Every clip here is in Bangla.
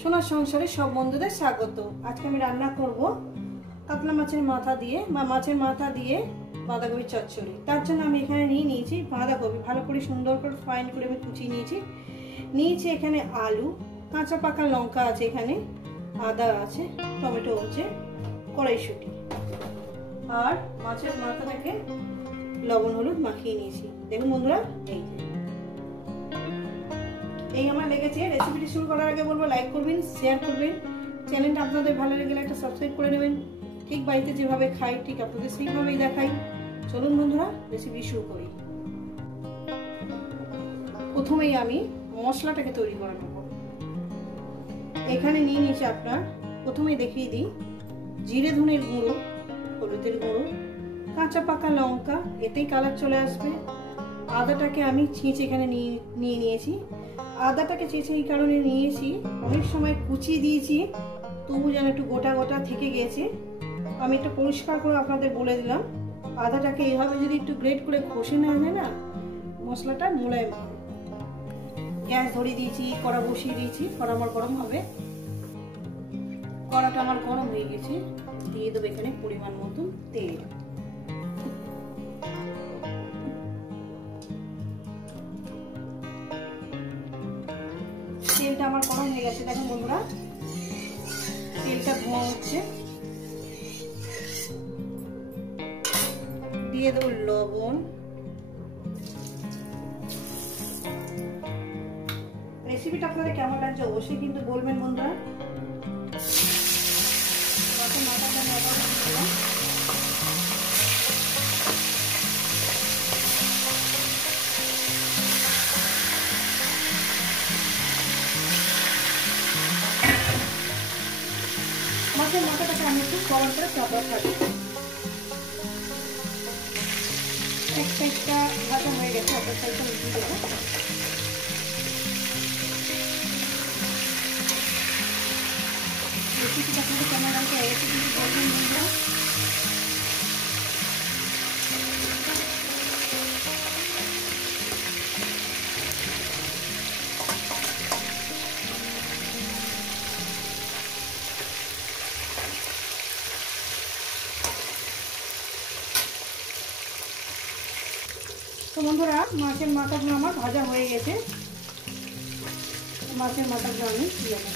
সোনার সংসারে সব বন্ধুদের স্বাগত। আজকে আমি রান্না করব কাতলা মাছের মাথা দিয়ে বাঁধাকপি চচ্চড়ি। তার জন্য আমি এখানে নিয়েছি বাঁধাকপি, ভালো করে সুন্দর করে ফাইন করে আমি কুচিয়ে নিয়েছি এখানে আলু, কাঁচা পাকা লঙ্কা আছে, এখানে আদা আছে, টমেটো আছে, কড়াইশুঁটি, আর মাছের মাথাটাকে লবণ হলুদ মাখিয়ে নিয়েছি। দেখুন বন্ধুরা, এই আমার লেগেছে। রেসিপিটি শুরু করার আগে বলবো লাইক করবেন, শেয়ার করবেন, চ্যানেলটা আপনাদের ভালো লেগে একটা সাবস্ক্রাইব করে নেবেন। ঠিক বাড়িতে যেভাবে খাই ঠিক আপনাদের সেইভাবেই দেখাই। চলুন বন্ধুরা, রেসিপি শুরু করি। প্রথমেই আমি মশলাটাকে তৈরি করে নেব। এখানে নিয়ে নিয়েছি আপনার, প্রথমেই দেখিয়ে দিই, জিরে ধনের গুঁড়ো, হলুদের গুঁড়ো, কাঁচা পাকা লঙ্কা, এতেই কালার চলে আসবে। আদাটাকে আমি ছিঁচে এখানে নিয়ে নিয়েছি। আদাটাকে ছেঁচে এই কারণে নিয়েছি, অনেক সময় কুচিয়ে দিয়েছি তবু যেন একটু গোটা গোটা থেকে গেছে। আমি একটু পরিষ্কার করে আপনাদের বলে দিলাম, আদাটাকে এইভাবে যদি একটু গ্রেট করে ঘষে নেওয়া যায় না, মশলাটা মোলায়েম হবে। গ্যাস ধরিয়ে দিয়েছি, কড়া বসিয়ে দিয়েছি, কড়া আমার গরম হবে। কড়াটা আমার গরম হয়ে গেছে, দিয়ে দেবো এখানে পরিমাণ মতো তেল। তেলটা আমার গরম হয়ে গেছে, দেখুন বন্ধুরা, তেলটা ধোঁয়া হচ্ছে। দিয়ে দেবো লবণ। রেসিপিটা আপনাদের কেমন লাগছে অবশ্যই কিন্তু বলবেন বন্ধুরা। মাছের মাথাটাকে আমি একটু কভার করে চাপা থাকি। এক সাইডটা ভাজা হয়ে গেছে, অপর সাইডটা উঠিয়ে দেবো। রেসিপিটা আপনাদের কেমন লাগছে অবশ্যই কিন্তু বলবেন বন্ধুরা। তো বন্ধুরা, মাছের মাথাগুলো আমার ভাজা হয়ে গেছে। মাছের মাথাগুলো আমি দিয়ে দেবো।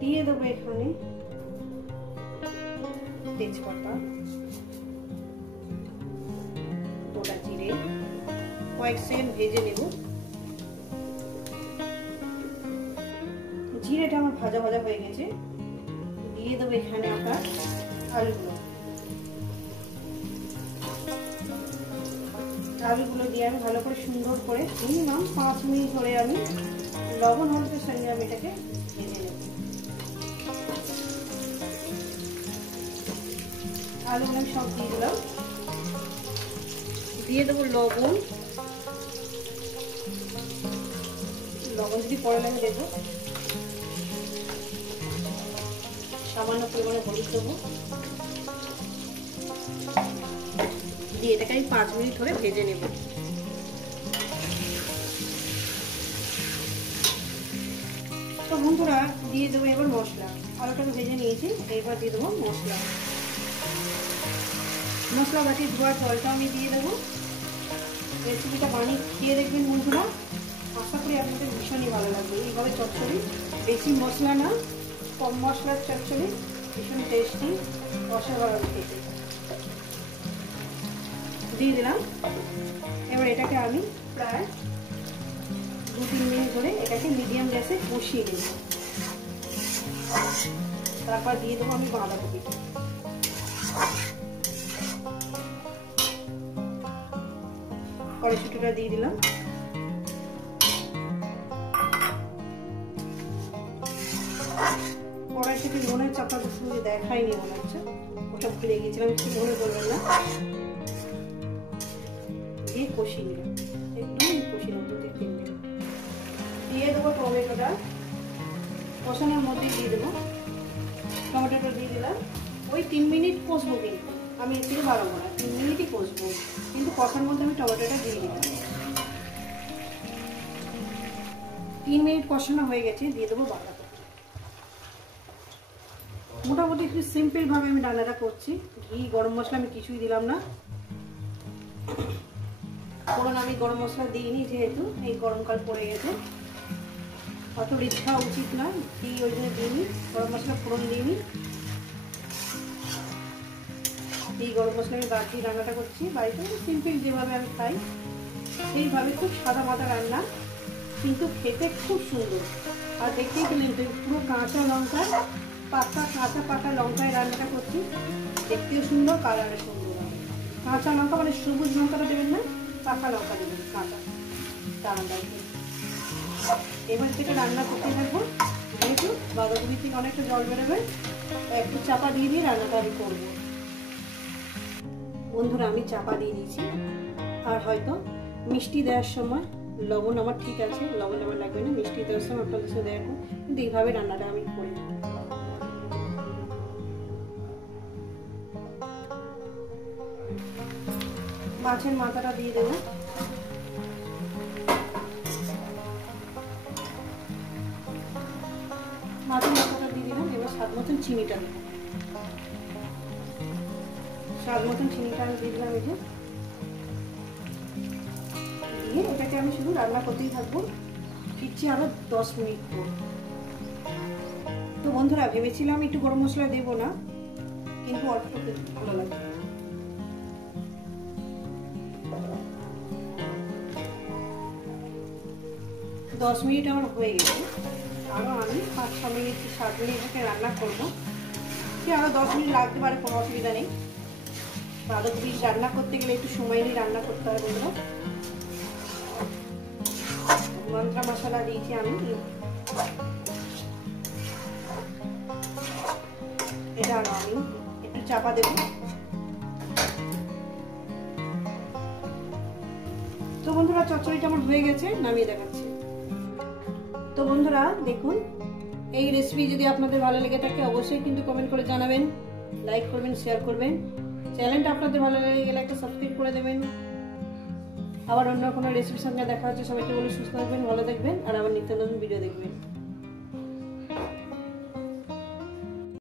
দিয়ে দেবো এখানে তেজপাতা, গোটা জিরে, কয়েক সেকেন্ড ভেজে নেব। জিরেটা আমার ভাজা হয়ে গেছে। দিয়ে দেবো এখানে আপনার আলুগুলো দিয়ে আমি ভালো করে সুন্দর করে মিনিমাম 5 মিনিট ধরে আমি লবণ হলুদের সঙ্গে আমি এটাকে ভেজে নেব। আলুগুলো আমি সব দিয়ে দিলাম। দিয়ে দেবো লবণ যদি পরে লাগে দেবো। সামান্য পরিমাণে হলুদ দেবো, দিয়ে এটাকে আমি 5 মিনিট ধরে ভেজে নেব। তো বন্ধুরা, দিয়ে দেবো এবার মশলা। আলুটাকে ভেজে নিয়েছি, এবার দিয়ে দেবো মশলা বাটি ধোয়ার জলটা আমি দিয়ে দেবো। রেসিপিটা বানিয়ে খেয়ে দেখবেন বন্ধুরা, আশা করি আপনাদের ভীষণই ভালো লাগবে। এইভাবে চচ্চড়ি, বেশি মশলা না, কম মশলার চচ্চড়ি, ভীষণ টেস্টি, অসাধারণ খেতে। দিয়ে দিলাম। এবার এটাকে আমি প্রায় 2-3 মিনিট ধরে এটাকে মিডিয়াম গ্যাসে কষিয়ে নেব। তারপর দিয়ে দেবো আমি বাঁধাকপি। কড়াইশুঁটিটা দিয়ে দিলাম। কড়াইশুঁটি মনের চাপা দেখাইনি মনে হচ্ছে, ওটা ভুলে গিয়েছিলাম, একটু মনে করবেন না। দিয়ে কষিয়ে নিলাম, একটু কষিয়ে নেব 2-3 মিনিট। দিয়ে দেবো টমেটোটা। কষানোর মধ্যে দিয়ে দেবো, টমেটোটা দিয়ে দিলাম। ওই 3 মিনিট কষবো, কিন্তু আমি এর থেকে বাড়াবো না, 3 মিনিটই কষবো, কিন্তু কষার মধ্যে আমি টমেটোটা দিয়ে দিলাম। 3 মিনিট কষানো হয়ে গেছে, দিয়ে দেবো বাঁধাকপি। মোটামুটি একটু সিম্পল ভাবে আমি রান্নাটা করছি। ঘি, গরম মশলা আমি কিছুই দিলাম না, ফোড়ন আমি গরম মশলা দিইনি, যেহেতু এই গরমকাল পড়ে গেছে, অত রিচ খাওয়া উচিত না, ঘি ওই জন্য দিইনি, গরম মশলা ফোড়ন দিইনি। এই গরম মশলা আমি বাদ দিয়ে রান্নাটা করছি। বাড়িতে সিম্পল যেভাবে আমি খাই সেইভাবে, খুব সাদা মাদা রান্না, কিন্তু খেতে খুব সুন্দর। আর দেখতেই পেলেন তো, পুরো কাঁচা লঙ্কা, কাঁচা পাকা লঙ্কায় রান্নাটা করছি, দেখতেও সুন্দর, কালারও সুন্দর। কাঁচা লঙ্কা মানে সবুজ লঙ্কাটা দেবেন না, পাকা লঙ্কা দেবেন, কাঁচা, দারুণ লাগবে। এবার থেকে রান্না করতে থাকবো, যেহেতু বাঁধাকপি থেকে অনেকটা জল বেরোবে, একটু চাপা দিয়ে দিয়ে রান্নাটা আমি করবো। বন্ধুরা, আমি চাপা দিয়ে দিয়েছি। আর হয়তো মিষ্টি দেওয়ার সময় লবণ আমার ঠিক আছে, লবণ আমার লাগবে না, মিষ্টি দেওয়ার সময় আপনাদের সাথে দেখো, কিন্তু এইভাবে রান্নাটা আমি করি। মাছের মাথাটা দিয়ে দেবো, মাছের মাথাটা দিয়ে দিলাম। এবার স্বাদ মতন চিনিটা দেবো, স্বাদ মতন চিনিটা আমি দিয়ে দিলাম। এই যে দিয়ে এটাকে আমি শুধু রান্না করতেই থাকবো, ফিরছি আরো 10 মিনিট পর। তো বন্ধুরা, ভেবেছিলাম একটু গরম মশলা দেবো না, কিন্তু অল্প ভালো লাগে। দশ মিনিট আমার হয়ে গেছে, আরো আমি 5-6 মিনিট 7 মিনিট এটাকে রান্না করবো। সে আরো 10 মিনিট লাগতে পারে, কোনো অসুবিধা নেই। বাঁধাকপি রান্না করতে গেলে একটু সময় নিয়ে রান্না করতে হয় বন্ধুরা। মন্ত্রা মশলা দিয়েছি আমি, এটা আমি একটু চাপা দেব। তো বন্ধুরা, চচ্চড়িটা আমার হয়ে গেছে, নামিয়ে দেখাচ্ছি। তো বন্ধুরা দেখুন, এই রেসিপি যদি আপনাদের ভালো লেগে থাকে অবশ্যই কিন্তু কমেন্ট করে জানাবেন, লাইক করবেন, শেয়ার করবেন। চ্যানেলটা আপনাদের ভালো লেগে গেলে একটা সাবস্ক্রাইব করে দেবেন। আবার অন্য কোনো রেসিপির সঙ্গে দেখা হচ্ছে। সবাইকে বলে সুস্থ থাকবেন, ভালো থাকবেন, আর আবার নিত্য নতুন ভিডিও দেখবেন।